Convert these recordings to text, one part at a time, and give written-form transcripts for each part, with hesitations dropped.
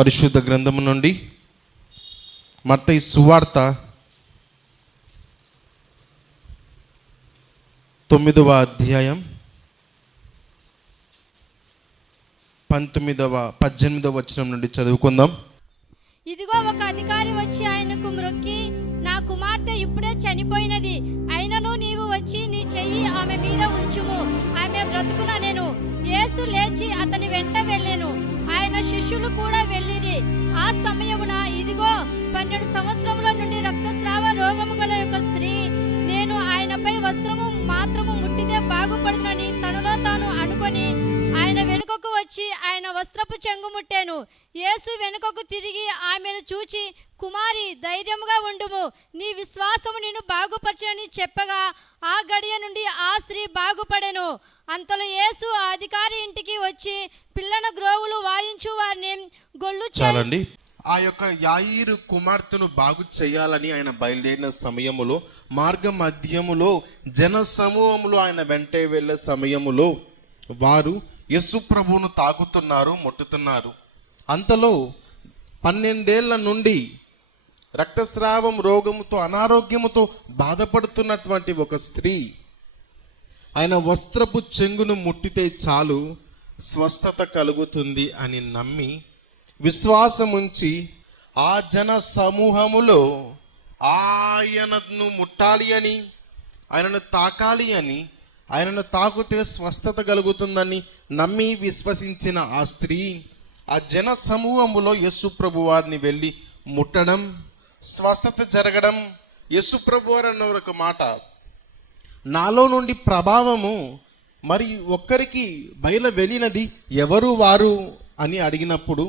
పరిశుద్ధ గ్రంథము నుండి మత్తయి సువార్త 9వ అధ్యాయం 18వ వచనం నుండి చదువుకుందాం. ఇదిగో ఒక అధికారి వచ్చి ఆయనకు మ్రొక్కి, నా కుమార్తె ఇప్పుడే చనిపోయినది, అయినను నీవు వచ్చి నీ చెయ్యి ఆమె మీద ఉంచుము, ఆమె బ్రతుకునెను. యేసు లేచి అతని వెంట వెళ్ళెను. ఆయన శిష్యులు కూడా వెళ్ళిరి. ఆ సమయమున ఇదిగో 12 సంవత్సరముల నుండి రక్తస్రావ రోగము గల ఒక స్త్రీ, నేను ఆయనపై వస్త్రము మాత్రము ముట్టితే బాగుపడునని తనలో తాను అనుకొని ఆయన వెనుకకు వచ్చి ఆయన వస్త్రపు చెంగు ముట్టాను. యేసు వెనుకకు తిరిగి ఆమెను చూచి, కుమారి, ధైర్యముగా ఉండుము, నీ విశ్వాసము నిన్ను బాగుపరచని చెప్పగా ఆ గడియ నుండి ఆ స్త్రీ బాగుపడెను. అంతలో యేసు ఆ అధికారి ఇంటికి వచ్చి పిల్లన గ్రోవులు వాయించు వారిని గొల్లు చాలండి. ఆ యొక్క యాయీరు కుమార్తెను బాగు చేయాలని ఆయన బయలుదేరిన సమయములో మార్గ మధ్యములో జన సమూహములో ఆయన వెంటే వెళ్ళే సమయములో వారు యేసు ప్రభువును తాకుతున్నారు, ముట్టుతున్నారు. అంతలో 12 ఏళ్ల నుండి రక్తస్రావం రోగముతో అనారోగ్యముతో బాధపడుతున్నటువంటి ఒక స్త్రీ ఆయన వస్త్రపు చెంగును ముట్టితే చాలు స్వస్థత కలుగుతుంది అని నమ్మి విశ్వాసం ఉంచి ఆ జన సమూహములో ఆయనను ముట్టాలి అని, ఆయనను తాకాలి అని, ఆయనను తాకితే స్వస్థత కలుగుతుందని నమ్మి విశ్వసించిన ఆ స్త్రీ ఆ జన సమూహములో యేసు ప్రభు వారిని వెళ్ళి ముట్టడం, స్వస్థత జరగడం. యేసు ప్రభు వారు అన్న ఒక మాట, నాలో నుండి ప్రభావము మరి ఒక్కరికి బయలు వెళ్ళినది ఎవరు వారు అని అడిగినప్పుడు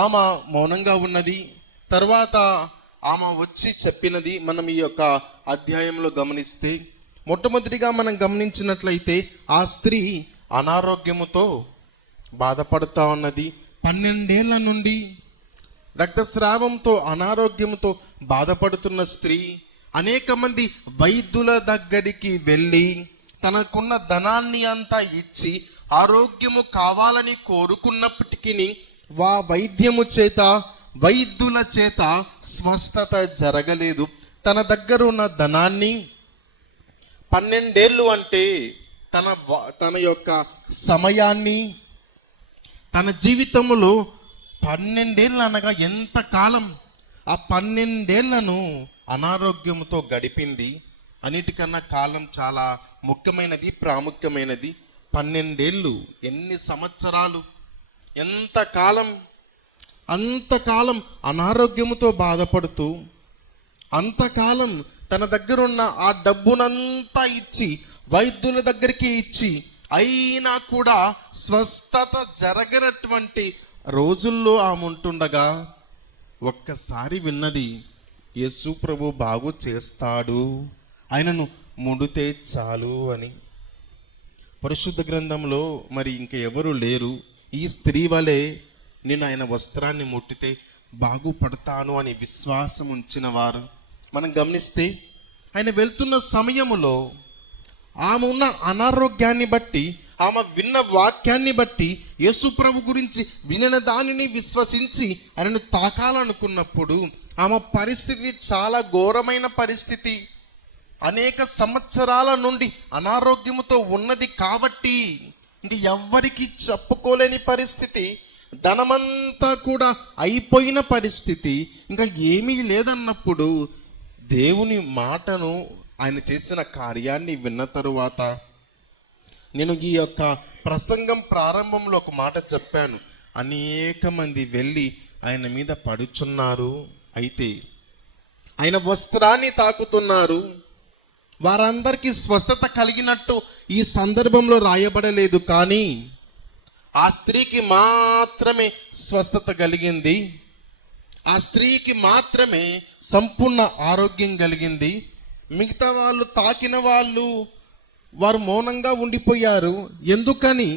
ఆమె మౌనంగా ఉన్నది. తర్వాత ఆమె వచ్చి చెప్పినది మనం ఈ యొక్క అధ్యాయంలో గమనిస్తే, మొట్టమొదటిగా మనం గమనించినట్లయితే ఆ స్త్రీ అనారోగ్యముతో బాధపడుతూ ఉన్నది. 12 ఏళ్ల నుండి రక్తస్రావంతో అనారోగ్యంతో బాధపడుతున్న స్త్రీ అనేక మంది వైద్యుల దగ్గరికి వెళ్ళి తనకున్న ధనాన్ని అంతా ఇచ్చి ఆరోగ్యము కావాలని కోరుకున్నప్పటికీ వైద్యుల చేత స్వస్థత జరగలేదు. తన దగ్గర ఉన్న ధనాన్ని 12 ఏళ్ళు అంటే తన యొక్క సమయాన్ని, తన జీవితంలో 12 ఏళ్ళు అనగా ఎంత కాలం, ఆ 12 ఏళ్లను అనారోగ్యంతో గడిపింది. అన్నిటికన్నా కాలం చాలా ముఖ్యమైనది, ప్రాముఖ్యమైనది. 12 ఏళ్ళు ఎన్ని సంవత్సరాలు, ఎంత కాలం, అంతకాలం అనారోగ్యముతో బాధపడుతూ అంతకాలం తన దగ్గర ఉన్న ఆ డబ్బునంతా ఇచ్చి వైద్యుల దగ్గరికి ఇచ్చి అయినా కూడా స్వస్థత జరగనటువంటి రోజుల్లో ఆమె ఉంటుండగా ఒక్కసారి విన్నది, యేసు ప్రభు బాగు చేస్తాడు, ఆయనను ముడితే చాలు అని. పరిశుద్ధ గ్రంథంలో మరి ఇంక ఎవరు లేరు. ఈ స్త్రీ వలె నేను ఆయన వస్త్రాన్ని ముట్టితే బాగుపడతాను అని విశ్వాసం ఉంచిన వారు మనం గమనిస్తే, ఆయన వెళ్తున్న సమయములో ఆమె ఉన్న అనారోగ్యాన్ని బట్టి, ఆమె విన్న వాక్యాన్ని బట్టి, యేసు ప్రభు గురించి వినిన దానిని విశ్వసించి ఆయనను తాకాలనుకున్నప్పుడు ఆమె పరిస్థితి చాలా ఘోరమైన పరిస్థితి. అనేక సంవత్సరాల నుండి అనారోగ్యముతో ఉన్నది కాబట్టి ఇంక ఎవ్వరికి చెప్పుకోలేని పరిస్థితి, ధనమంతా కూడా అయిపోయిన పరిస్థితి, ఇంకా ఏమీ లేదన్నప్పుడు దేవుని మాటను, ఆయన చేసిన కార్యాన్ని విన్న తరువాత నేను ఈ యొక్క ప్రసంగం ప్రారంభంలో ఒక మాట చెప్పాను, అనేక మంది వెళ్ళి ఆయన మీద పడుచున్నారు, అయితే ఆయన వస్త్రాన్ని తాకుతున్నారు. వారందరికీ స్వస్థత కలిగినట్టు ఈ సందర్భంలో రాయబడలేదు, కానీ ఆ స్త్రీకి మాత్రమే స్వస్థత కలిగింది. ఆ స్త్రీకి మాత్రమే సంపూర్ణ ఆరోగ్యం కలిగింది. మిగతా వాళ్ళు తాకిన వారు మౌనంగా ఉండిపోయారు. ఎందుకని?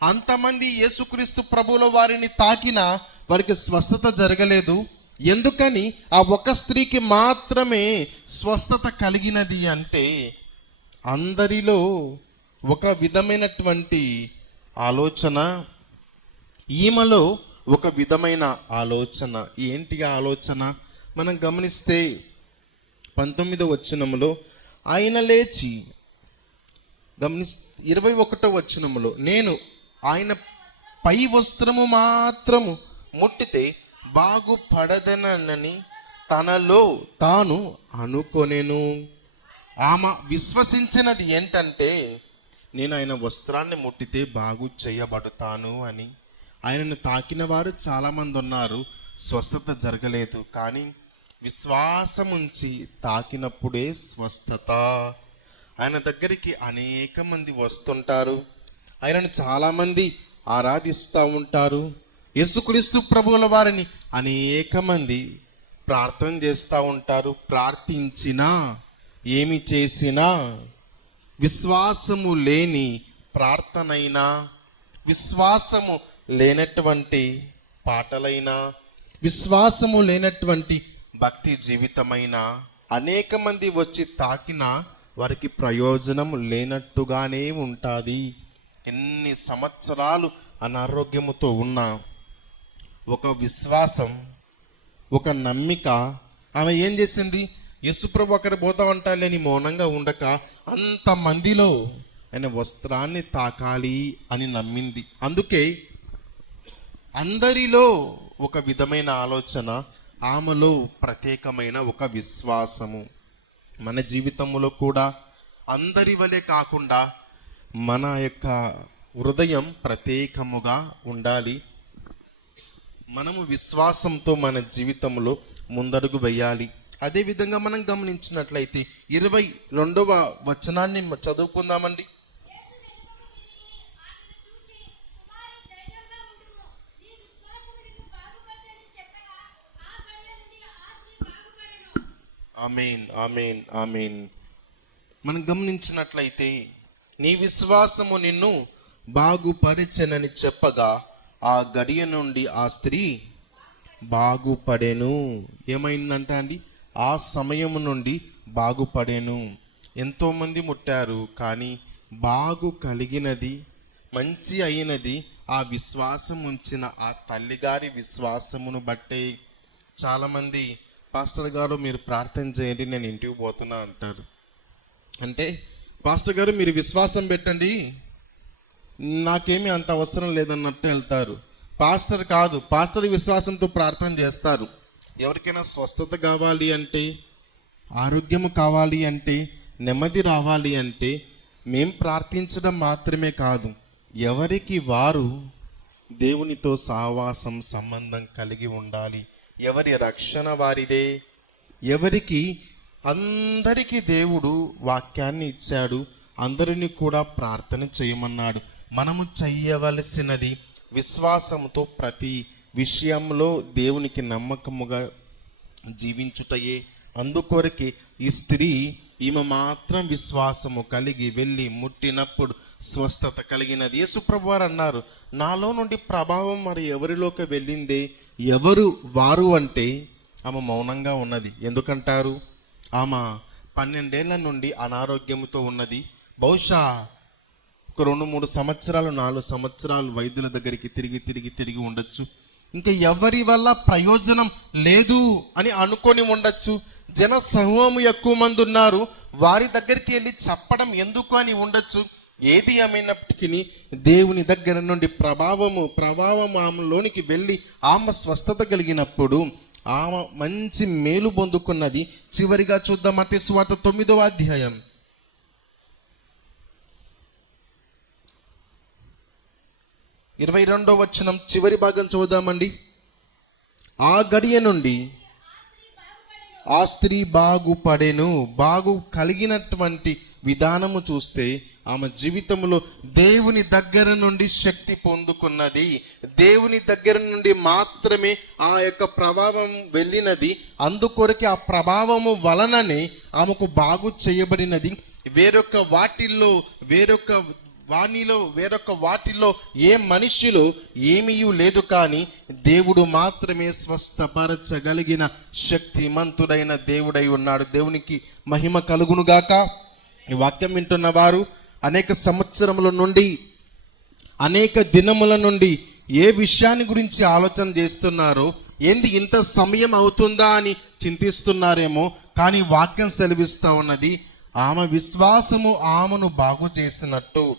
అంతమంది యేసుక్రీస్తు ప్రభువుల వారిని తాకినా వారికి స్వస్థత జరగలేదు. ఎందుకని ఆ ఒక స్త్రీకి మాత్రమే స్వస్థత కలిగినది అంటే, అందరిలో ఒక విధమైనటువంటి ఆలోచన, ఈమెలో ఒక విధమైన ఆలోచన. ఏంటి ఆ ఆలోచన? మనం గమనిస్తే 19వ వచనములో ఆయన లేచి 21వ వచనములో నేను ఆయన పై వస్త్రము మాత్రము ముట్టితే బాగుపడదనని తనలో తాను అనుకొనెను. ఆమె విశ్వసించినది ఏంటంటే నేను ఆయన వస్త్రాన్ని ముట్టితే బాగు చేయబడతాను అని. ఆయనను తాకిన వారు చాలామంది ఉన్నారు, స్వస్థత జరగలేదు. కానీ విశ్వాసం ఉంచి తాకినప్పుడే స్వస్థత. ఆయన దగ్గరికి అనేక మంది వస్తుంటారు, ఆయనను చాలామంది ఆరాధిస్తూ ఉంటారు. యేసుక్రీస్తు ప్రభువుల వారిని అనేక మంది ప్రార్థన చేస్తూ ఉంటారు. ప్రార్థించినా ఏమి చేసినా విశ్వాసము లేని ప్రార్థనైనా, విశ్వాసము లేనటువంటి పాటలైనా, విశ్వాసము లేనటువంటి భక్తి జీవితమైన అనేక మంది వచ్చి తాకినా వారికి ప్రయోజనం లేనట్టుగానే ఉంటుంది. ఎన్ని సంవత్సరాలు అనారోగ్యముతో ఉన్న ఒక విశ్వాసం, ఒక నమ్మిక, ఆమె ఏం చేసింది? యేసుప్రభు అక్కడ పోతా ఉంటాలి అని మౌనంగా ఉండక అంతమందిలో ఆయన వస్త్రాన్ని తాకాలి అని నమ్మింది. అందుకే అందరిలో ఒక విధమైన ఆలోచన, ఆమెలో ప్రత్యేకమైన ఒక విశ్వాసము. మన జీవితంలో కూడా అందరి వలె కాకుండా మన యొక్క హృదయం ప్రత్యేకముగా ఉండాలి. మనము విశ్వాసంతో మన జీవితంలో ముందడుగు వేయాలి. అదేవిధంగా మనం గమనించినట్లయితే 22వ వచనాన్ని చదువుకుందామండి. ఆమేన్, ఆమేన్, ఆమేన్. మనం గమనించినట్లయితే నీ విశ్వాసము నిన్ను బాగుపరిచెనని చెప్పగా ఆ గడియ నుండి ఆ స్త్రీ బాగుపడెను. ఏమైందంట అండి? ఆ సమయము నుండి బాగుపడెను. ఎంతోమంది ముట్టారు, కానీ బాగు కలిగినది, మంచి అయినది ఆ విశ్వాసం ఉంచిన ఆ తల్లిగారి విశ్వాసమును బట్టే. చాలామంది పాస్టర్ గారు మీరు ప్రార్థన చేయండి, నేను ఇంటికి పోతున్నా అంటారు. అంటే పాస్టర్ గారు మీరు విశ్వాసం పెట్టండి, నాకేమీ అంత అవసరం లేదన్నట్టు వెళ్తారు. పాస్టర్ కాదు, పాస్టర్ విశ్వాసంతో ప్రార్థన చేస్తారు. ఎవరికైనా స్వస్థత కావాలి అంటే, ఆరోగ్యము కావాలి అంటే, నెమ్మది రావాలి అంటే మేం ప్రార్థించడం మాత్రమే కాదు, ఎవరికి వారు దేవునితో సహవాసం సంబంధం కలిగి ఉండాలి. ఎవరి రక్షణ వారిదే. ఎవరికి అందరికీ దేవుడు వాక్యాన్ని ఇచ్చాడు, అందరినీ కూడా ప్రార్థన చేయమన్నాడు. మనము చెయ్యవలసినది విశ్వాసంతో ప్రతి విషయంలో దేవునికి నమ్మకముగా జీవించుటయే. అందుకొరకే ఈ స్త్రీ ఈమె మాత్రం విశ్వాసము కలిగి వెళ్ళి ముట్టినప్పుడు స్వస్థత కలిగినది. యేసుప్రభు వారు అన్నారు, నాలో నుండి ప్రభావం మరి ఎవరిలోకి వెళ్ళిందే? ఎవరు వారు అంటే ఆమె మౌనంగా ఉన్నది. ఎందుకంటారు? ఆమె 12 ఏళ్ల నుండి అనారోగ్యంతో ఉన్నది. బహుశా ఒక 2-3 సంవత్సరాలు 4 సంవత్సరాలు వైద్యుల దగ్గరికి తిరిగి ఉండొచ్చు. ఇంకా ఎవరి వల్ల ప్రయోజనం లేదు అని అనుకొని ఉండొచ్చు. జన సమూహం ఎక్కువ మంది ఉన్నారు, వారి దగ్గరికి వెళ్ళి చెప్పడం ఎందుకు అని ఉండొచ్చు. ఏది ఏమైనప్పటికీ దేవుని దగ్గర నుండి ప్రభావం ఆమెలోనికి వెళ్ళి ఆమె స్వస్థత కలిగినప్పుడు ఆమె మంచి మేలు పొందుకున్నది. చివరిగా చూద్దాం, మత్తయి సువార్త 9వ అధ్యాయం 22వ వచనం చివరి భాగం చూద్దామండి. ఆ గడియ నుండి ఆ స్త్రీ బాగుపడెను. బాగు కలిగినటువంటి విధానము చూస్తే ఆమె జీవితంలో దేవుని దగ్గర నుండి శక్తి పొందుకున్నది. దేవుని దగ్గర నుండి మాత్రమే ఆ యొక్క ప్రభావం వెళ్ళినది. అందుకొరకే ఆ ప్రభావము వలననే ఆమెకు బాగు చేయబడినది. వేరొక వాటిల్లో ఏ మనిషిలో ఏమీ లేదు, కానీ దేవుడు మాత్రమే స్వస్థపరచగలిగిన శక్తిమంతుడైన దేవుడై ఉన్నాడు. దేవునికి మహిమ కలుగునుగాక. ఈ వాక్యం వింటున్న వారు అనేక సంవత్సరముల నుండి, అనేక దినముల నుండి ఏ విషయాన్ని గురించి ఆలోచన చేస్తున్నారో, ఏంది ఇంత సమయం అవుతుందా అని చింతిస్తున్నారేమో, కానీ వాక్యం సెలవిస్తూ ఉన్నది ఆమె విశ్వాసము ఆమెను బాగు చేసినట్టు,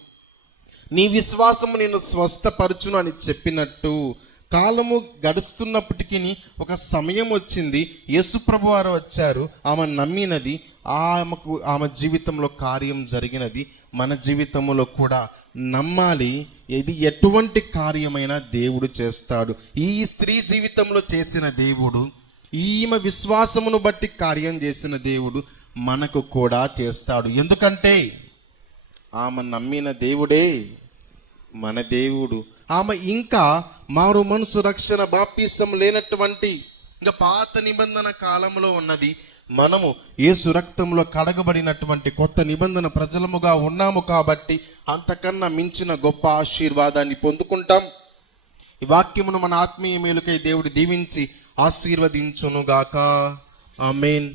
నీ విశ్వాసము నేను స్వస్థపరచును అని చెప్పినట్టు. కాలము గడుస్తున్నప్పటికీ ఒక సమయం వచ్చింది, యేసుప్రభు వారు వచ్చారు, ఆమె నమ్మినది, ఆమె జీవితంలో కార్యం జరిగినది. మన జీవితంలో కూడా నమ్మాలి, ఇది ఎటువంటి కార్యమైనా దేవుడు చేస్తాడు. ఈ స్త్రీ జీవితంలో చేసిన దేవుడు, ఈమె విశ్వాసమును బట్టి కార్యం చేసిన దేవుడు మనకు కూడా చేస్తాడు. ఎందుకంటే ఆమె నమ్మిన దేవుడే మన దేవుడు. ఆమె ఇంకా మారు మనసు రక్షణ బాప్తిసం లేనటువంటి ఇంకా పాత నిబంధన కాలంలో ఉన్నది. మనము యేసు రక్తంలో కడగబడినటువంటి కొత్త నిబంధన ప్రజలముగా ఉన్నాము కాబట్టి అంతకన్నా మించిన గొప్ప ఆశీర్వాదాన్ని పొందుకుంటాం. ఈ వాక్యమును మన ఆత్మీయ మేలుకై దేవుడు దీవించి ఆశీర్వదించునుగాక. ఆమేన్.